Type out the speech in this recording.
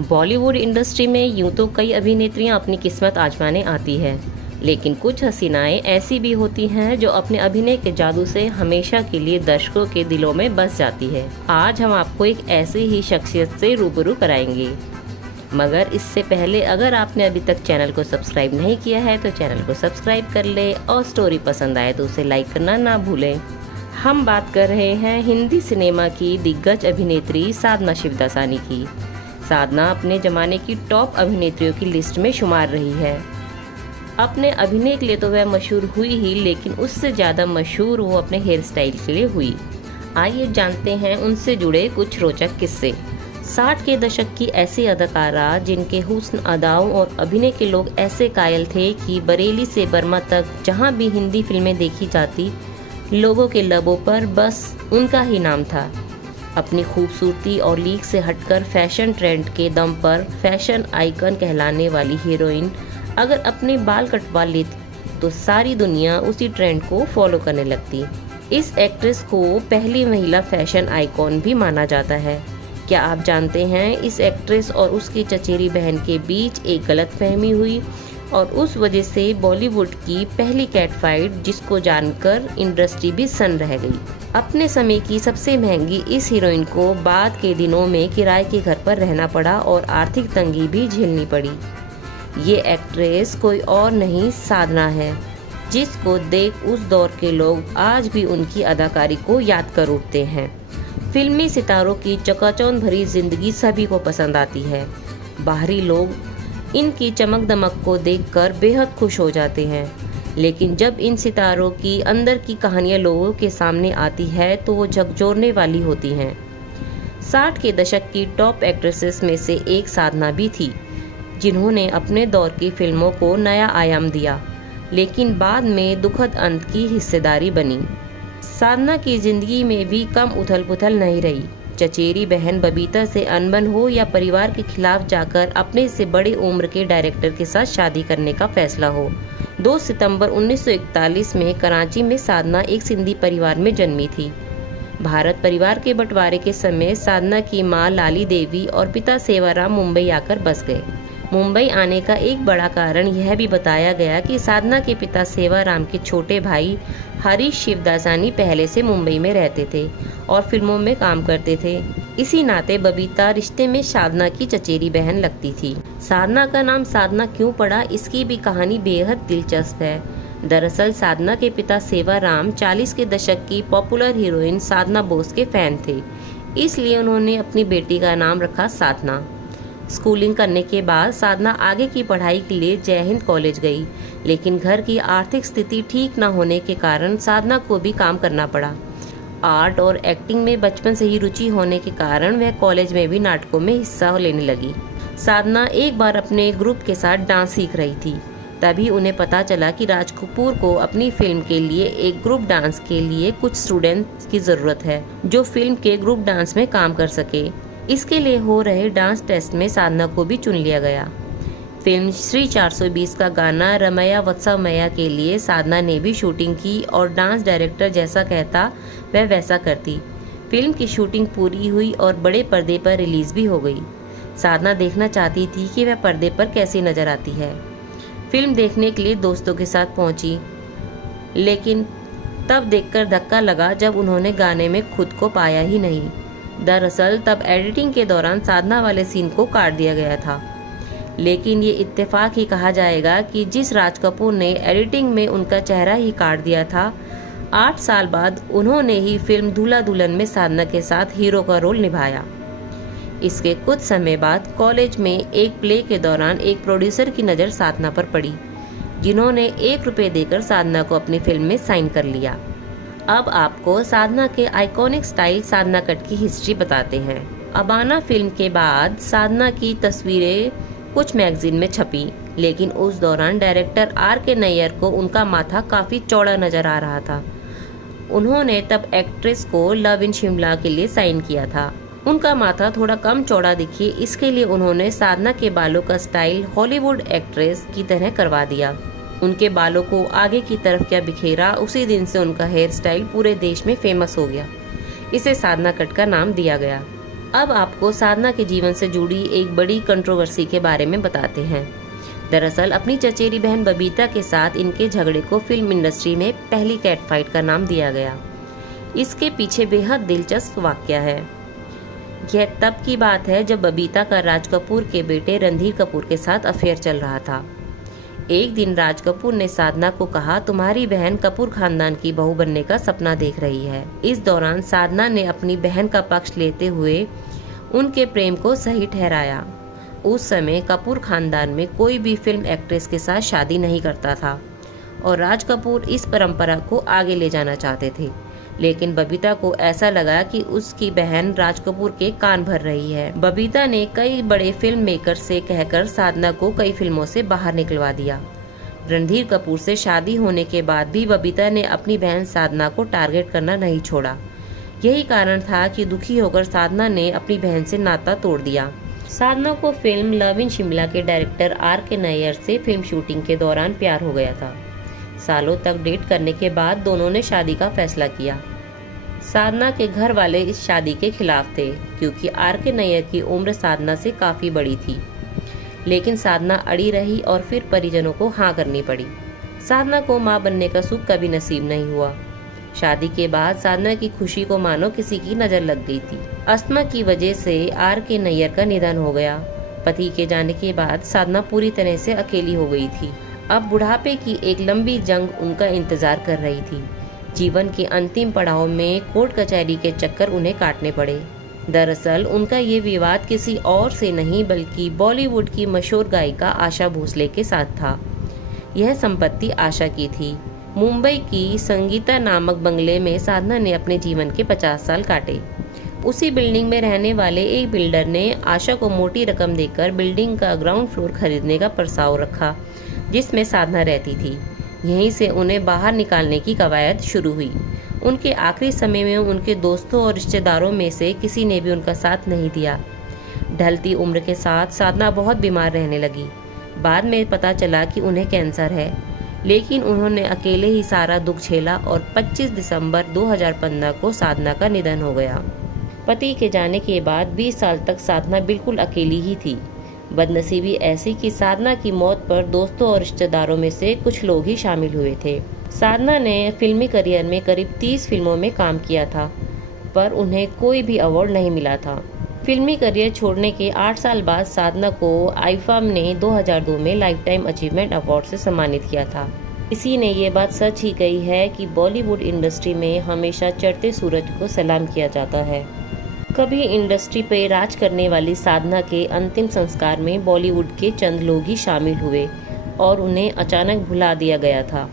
Bollywood industry में यूं तो कई अभिनेत्रियां अपनी किस्मत आजमाने आती है, लेकिन कुछ हसीनाएं ऐसी भी होती हैं जो अपने अभिनय के जादू से हमेशा के लिए दर्शकों के दिलों में बस जाती है। आज हम आपको एक ऐसी ही शख्सियत से रूबरू कराएंगे, मगर इससे पहले अगर आपने अभी तक चैनल को सब्सक्राइब नहीं किया है तो चैनल को सब्सक्राइब कर ले और स्टोरी पसंद आए तो उसे लाइक करना ना भूलें। हम बात कर रहे हैं हिंदी सिनेमा की दिग्गज अभिनेत्री साधना शिवदासानी की। साधना अपने ज़माने की टॉप अभिनेत्रियों की लिस्ट में शुमार रही है। अपने अभिनय के लिए तो वह मशहूर हुई ही, लेकिन उससे ज़्यादा मशहूर वो अपने हेयर स्टाइल के लिए हुई। आइए जानते हैं उनसे जुड़े कुछ रोचक किस्से। 60 के दशक की ऐसी अदाकारा जिनके हुस्न अदाओं और अभिनय के लोग ऐसे कायल थे कि बरेली से बर्मा तक जहाँ भी हिंदी फिल्में देखी जाती, लोगों के लबों पर बस उनका ही नाम था। अपनी खूबसूरती और लीक से हटकर फैशन ट्रेंड के दम पर फैशन आइकन कहलाने वाली हीरोइन अगर अपने बाल कटवा लेती तो सारी दुनिया उसी ट्रेंड को फॉलो करने लगती। इस एक्ट्रेस को पहली महिला फैशन आइकॉन भी माना जाता है। क्या आप जानते हैं इस एक्ट्रेस और उसकी चचेरी बहन के बीच एक गलतफहमी हुई और उस वजह से बॉलीवुड की पहली कैट फाइट जिसको जानकर इंडस्ट्री भी सन्न रह गई। अपने समय की सबसे महंगी इस हीरोइन को बाद के दिनों में किराए के घर पर रहना पड़ा और आर्थिक तंगी भी झेलनी पड़ी। ये एक्ट्रेस कोई और नहीं, साधना है, जिसको देख उस दौर के लोग आज भी उनकी अदाकारी को याद कर उठते हैं। फिल्मी सितारों की चकाचौंध भरी जिंदगी सभी को पसंद आती है। बाहरी लोग इनकी चमक दमक को देखकर बेहद खुश हो जाते हैं, लेकिन जब इन सितारों की अंदर की कहानियां लोगों के सामने आती है तो वो झकझोरने वाली होती हैं। 60 के दशक की टॉप एक्ट्रेसेस में से एक साधना भी थी, जिन्होंने अपने दौर की फिल्मों को नया आयाम दिया, लेकिन बाद में दुखद अंत की हिस्सेदारी बनी। साधना की जिंदगी में भी कम उथल पुथल नहीं रही। चचेरी बहन बबीता से अनबन हो या परिवार के खिलाफ जाकर अपने से बड़े उम्र के डायरेक्टर के साथ शादी करने का फैसला हो। 2 सितंबर 1941 में कराची में साधना एक सिंधी परिवार में जन्मी थी। भारत परिवार के बंटवारे के समय साधना की मां लाली देवी और पिता सेवाराम मुंबई आकर बस गए। मुंबई आने का एक बड़ा कारण यह भी बताया गया कि साधना के पिता सेवाराम के छोटे भाई हरीश शिवदासानी पहले से मुंबई में रहते थे और फिल्मों में काम करते थे। इसी नाते बबीता रिश्ते में साधना की चचेरी बहन लगती थी। साधना का नाम साधना क्यों पड़ा, इसकी भी कहानी बेहद दिलचस्प है। दरअसल साधना के पिता सेवाराम 40 के दशक की पॉपुलर हीरोइन साधना बोस के फैन थे, इसलिए उन्होंने अपनी बेटी का नाम रखा साधना। स्कूलिंग करने के बाद साधना आगे की पढ़ाई के लिए जय हिंद कॉलेज गई, लेकिन घर की आर्थिक स्थिति ठीक न होने के कारण साधना को भी काम करना पड़ा। आर्ट और एक्टिंग में बचपन से ही रुचि होने के कारण वह कॉलेज में भी नाटकों में हिस्सा लेने लगी। साधना एक बार अपने ग्रुप के साथ डांस सीख रही थी, तभी उन्हें पता चला कि राज कपूर को अपनी फिल्म के लिए एक ग्रुप डांस के लिए कुछ स्टूडेंट्स की ज़रूरत है जो फिल्म के ग्रुप डांस में काम कर सके। इसके लिए हो रहे डांस टेस्ट में साधना को भी चुन लिया गया। फिल्म श्री 420 का गाना रमैया वत्सवमैया के लिए साधना ने भी शूटिंग की और डांस डायरेक्टर जैसा कहता वह वैसा करती। फिल्म की शूटिंग पूरी हुई और बड़े पर्दे पर रिलीज भी हो गई। साधना देखना चाहती थी कि वह पर्दे पर कैसी नजर आती है। फिल्म देखने के लिए दोस्तों के साथ पहुंची, लेकिन तब देखकर धक्का लगा जब उन्होंने गाने में खुद को पाया ही नहीं। दरअसल तब एडिटिंग के दौरान साधना वाले सीन को काट दिया गया था, लेकिन ये इत्तेफाक ही कहा जाएगा कि जिस राज कपूर ने एडिटिंग में उनका चेहरा ही काट दिया था, 8 साल बाद उन्होंने ही फिल्म दूल्हा दुल्हन में साधना के साथ हीरो का रोल निभाया। इसके कुछ समय बाद कॉलेज में एक प्ले के दौरान एक प्रोड्यूसर की नज़र साधना पर पड़ी, जिन्होंने 1 रुपये देकर साधना को अपनी फिल्म में साइन कर लिया। अब आपको साधना के आइकॉनिक स्टाइल साधना कट की हिस्ट्री बताते हैं। अबाना फिल्म के बाद साधना की तस्वीरें कुछ मैगजीन में छपी, लेकिन उस दौरान डायरेक्टर R.K. नैयर को उनका माथा काफ़ी चौड़ा नज़र आ रहा था। उन्होंने तब एक्ट्रेस को लव इन शिमला के लिए साइन किया था। उनका माथा थोड़ा कम चौड़ा दिखे, इसके लिए उन्होंने साधना के बालों का स्टाइल हॉलीवुड एक्ट्रेस की तरह करवा दिया। उनके बालों को आगे की तरफ क्या बिखेरा, उसी दिन से उनका हेयर स्टाइल पूरे देश में फेमस हो गया। इसे साधना कट का नाम दिया गया। अब आपको साधना के जीवन से जुड़ी एक बड़ी कंट्रोवर्सी के बारे में बताते हैं। दरअसल अपनी चचेरी बहन बबीता के साथ इनके झगड़े को फिल्म इंडस्ट्री में पहली कैट फाइट का नाम दिया गया। इसके पीछे बेहद दिलचस्प वाकया है। यह तब की बात है जब बबीता का राज कपूर के बेटे रणधीर कपूर के साथ अफेयर चल रहा था। एक दिन राज कपूर ने साधना को कहा, तुम्हारी बहन कपूर खानदान की बहू बनने का सपना देख रही है। इस दौरान साधना ने अपनी बहन का पक्ष लेते हुए उनके प्रेम को सही ठहराया। उस समय कपूर खानदान में कोई भी फिल्म एक्ट्रेस के साथ शादी नहीं करता था और राज कपूर इस परंपरा को आगे ले जाना चाहते थे, लेकिन बबीता को ऐसा लगा कि उसकी बहन राज कपूर के कान भर रही है। बबीता ने कई बड़े फिल्म मेकर से कहकर साधना को कई फिल्मों से बाहर निकलवा दिया। रणधीर कपूर से शादी होने के बाद भी बबीता ने अपनी बहन साधना को टारगेट करना नहीं छोड़ा। यही कारण था कि दुखी होकर साधना ने अपनी बहन से नाता तोड़ दिया। साधना को फिल्म लव इन शिमला के डायरेक्टर R.K. नैयर से फिल्म शूटिंग के दौरान प्यार हो गया था। सालों तक डेट करने के बाद दोनों ने शादी का फैसला किया। साधना के घर वाले इस शादी के खिलाफ थे क्योंकि R.K. नैयर की उम्र साधना से काफ़ी बड़ी थी, लेकिन साधना अड़ी रही और फिर परिजनों को हाँ करनी पड़ी। साधना को माँ बनने का सुख कभी नसीब नहीं हुआ। शादी के बाद साधना की खुशी को मानो किसी की नज़र लग गई थी। अस्थमा की वजह से R.K. नैयर का निधन हो गया। पति के जाने के बाद साधना पूरी तरह से अकेली हो गई थी। अब बुढ़ापे की एक लंबी जंग उनका इंतजार कर रही थी। जीवन के अंतिम पड़ाव में कोर्ट कचहरी के चक्कर उन्हें काटने पड़े। दरअसल उनका ये विवाद किसी और से नहीं बल्कि बॉलीवुड की मशहूर गायिका आशा भोसले के साथ था। यह संपत्ति आशा की थी। मुंबई की संगीता नामक बंगले में साधना ने अपने जीवन के 50 साल काटे। उसी बिल्डिंग में रहने वाले एक बिल्डर ने आशा को मोटी रकम देकर बिल्डिंग का ग्राउंड फ्लोर खरीदने का प्रस्ताव रखा, जिसमें साधना रहती थी। यहीं से उन्हें बाहर निकालने की कवायद शुरू हुई। उनके आखिरी समय में उनके दोस्तों और रिश्तेदारों में से किसी ने भी उनका साथ नहीं दिया। ढलती उम्र के साथ साधना बहुत बीमार रहने लगी। बाद में पता चला कि उन्हें कैंसर है, लेकिन उन्होंने अकेले ही सारा दुख झेला और 25 दिसंबर 2015 को साधना का निधन हो गया। पति के जाने के बाद 20 साल तक साधना बिल्कुल अकेली ही थी। बदनसीबी ऐसी कि साधना की मौत पर दोस्तों और रिश्तेदारों में से कुछ लोग ही शामिल हुए थे। साधना ने फिल्मी करियर में करीब 30 फिल्मों में काम किया था, पर उन्हें कोई भी अवार्ड नहीं मिला था। फिल्मी करियर छोड़ने के 8 साल बाद साधना को आईफा ने 2002 में लाइफ टाइम अचीवमेंट अवार्ड से सम्मानित किया था। किसी ने ये बात सच ही कही है कि बॉलीवुड इंडस्ट्री में हमेशा चढ़ते सूरज को सलाम किया जाता है। कभी इंडस्ट्री पे राज करने वाली साधना के अंतिम संस्कार में बॉलीवुड के चंद लोग ही शामिल हुए और उन्हें अचानक भुला दिया गया था।